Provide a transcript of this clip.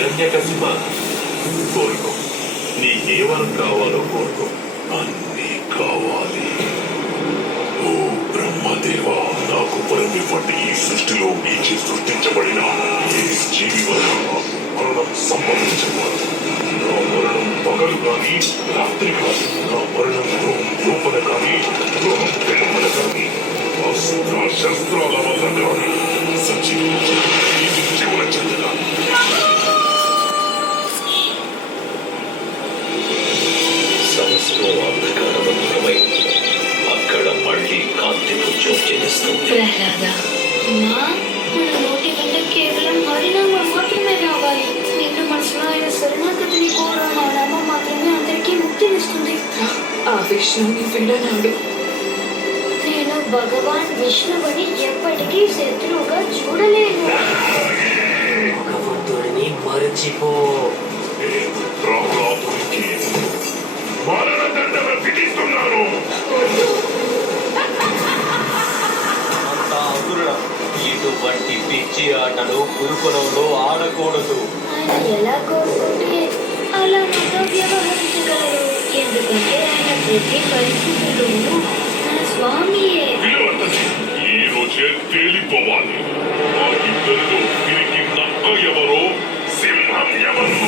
హిరణ్యకశిప, కోరుకో. నీకేవరం కావాలో కోరుకో. అన్నీ కావాలి. ఓ బ్రహ్మదేవా, నాకు వరమివ్వండి. ఈ సృష్టిలో మీచే సృష్టించబడిన ఏ జీవి వల్ల మరణం సంభవించకూడదు. నా మరణం పగలు కానీ రాత్రి కాదు. నా మరణం గృహం లోపల కానీ గృహం వెలుపల కానీ అస్త్ర శస్త్రాల వల్ల కానీ సజీవించి జీవన చెందగా సంవత్సరం అంధకారవంతమై అక్కడ మళ్ళీ కాంతి పుంజం జనిస్తుంది. ప్రహ్లాద, అమ్మా, మన నోటి వెంట కేవలం హరినామం మాత్రమే రావాలి. నిన్ను మనసులో ఆయన శరణాగతిని కోరు ఆ నామం మాత్రమే అందరికీ ముక్తినిస్తుంది. ఆ విష్ణువుని విడనాడు. నేను భగవాన్ విష్ణువుని ఎప్పటికీ శత్రువుగా చూడలేను. భగవంతుడిని మరచిపో. ప్రహ్లాదునికి మరణదండన విధిస్తున్నాను. అంతా అదురుడం. ఇటువంటి పిచ్చి ఆటలు గురుకులంలో ఆడకూడదు. ఆయన ఎలా కోరుకుంటే అలా నాతో వ్యవహరించగలరు. ఎందుకంటే ఆయన ప్రతి పరిస్థితుల్లోనూ నా స్వామియే. వీరవతని ఈ రోజే తేలిపోవాలి. ఆ ఇద్దరిలో తిరిగి నక్క ఎవరో సింహం ఎవరో